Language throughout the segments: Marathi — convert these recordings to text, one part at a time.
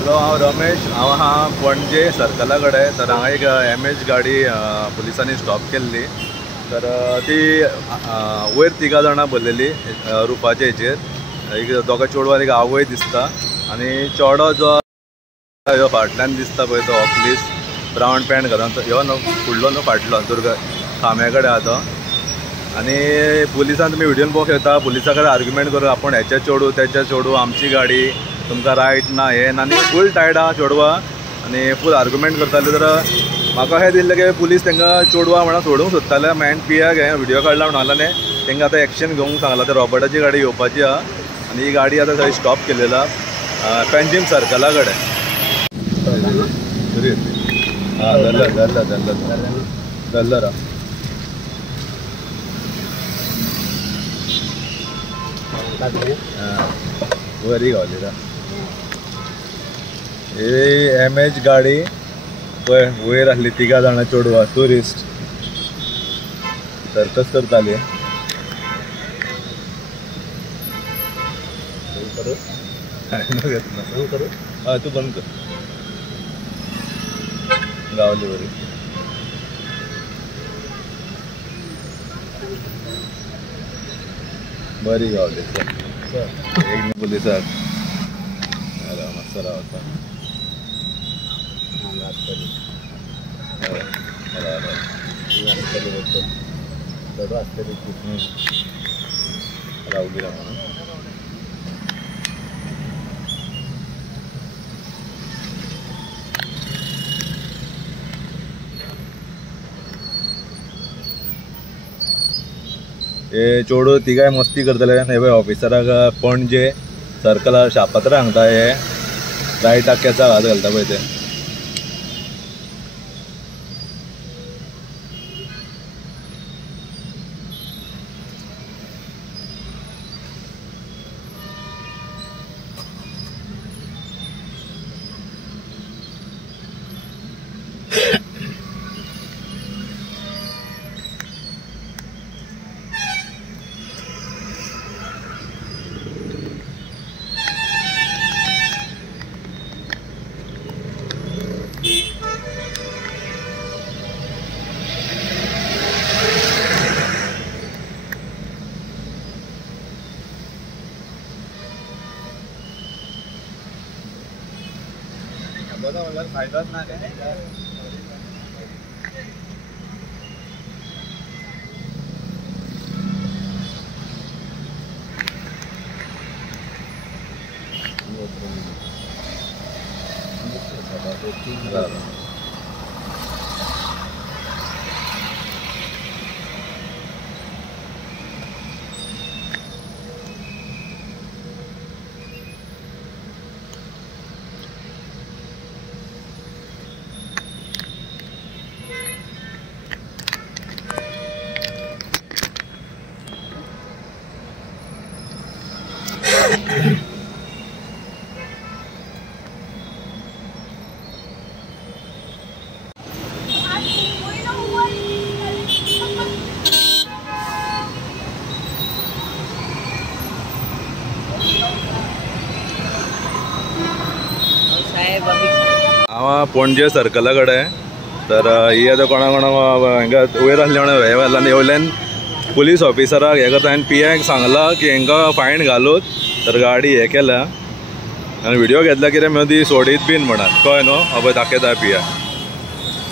हॅलो, हांव रमेश. हांव आहा पणजे सर्कला कडेन. तर हांगा एक MH गाडी पुलिसांनी स्टॉप केल्ली. तर ती वयर 3 जाणां बसलेली रुपाचे हेचेर. एक दोगा चेडवान एक आवय दिसता आनी चेडो जो ह्यो फाटल्यान दिसता पळय तो ऑफलीस ब्रावन पॅन्ट घालून ह्यो न्हू फुडलो न्हू फाटलो दुर्गा खांब्या कडेन आहा तो. आनी पुलिसान तुमी व्हिडियोन पळोवंक शकता पुलिसा कडेन आर्ग्युमेंट करून आपूण हेचे चेडू तेचे चेडू आमची गाडी तुमकां रायट ना हे ना. आनी फूल टायर्ड आहा चेडवा आनी फूल आर्ग्युमेंट करताले. तर म्हाका अशें दिसलें की पुलीस तांकां चेडवा म्हणून सोडूंक सोदताले. हांवें पियाक हे व्हिडियो काडला म्हणून आसलें तांकां आतां एक्शन घेवंक सांगलां. तर रॉबर्टाची गाडी येवपाची आहा आनी ही गाडी आतां थंय स्टॉप केलेलो आहा पेंजीम सर्कला कडेन. हां धरला रा बरी गावली रा. ही MH गाडी पळय वयर आसली 3 जाणां चेडवां ट्युरिस्ट सर्कस करताली. हय तूं बंद कर. गावली बरी. बरी गावली एक पुलिसाक मस्त रावता. रावली रा म्हणून हे चेडू 3 मस्ती करतले. हे पळय ऑफिसराक पणजे सर्कला शापात्र सांगता हे रायटाक केचा हात घालता पळय ते. फायदाच ना हांव पणजे सर्कला कडेन. तर ही आतां कोणा हांगा वयर आसले म्हणून हे व्हेला आनी वयल्यान पुलीस ऑफिसराक हे करता. हांवें पियाक सांगलां की हांकां फायन घालूत. तर गाडी हे केल्या आनी व्हिडियो घेतला कितें मदीं सोडीत बीन म्हणून कळ्ळें न्हू. हय दाखयता पिया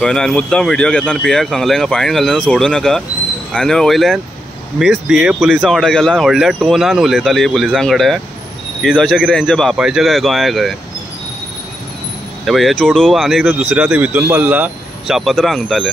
कळ्ळें न्हू. आनी मुद्दाम व्हिडियो घेतला आनी पियाक सांगलें हांकां फायन घालना सोडूं नाका. आनी वयल्यान मिसबिहेव पुलिसां वांगडा केला. व्हडल्या टोनान उलयताली पुलिसां कडेन की जशें कितें हेंचे बापायचें काय गोंया कळ्ळें. हे चेडू आनी एकदां दुसऱ्या ते भितून बसला शापात्र सांगताले.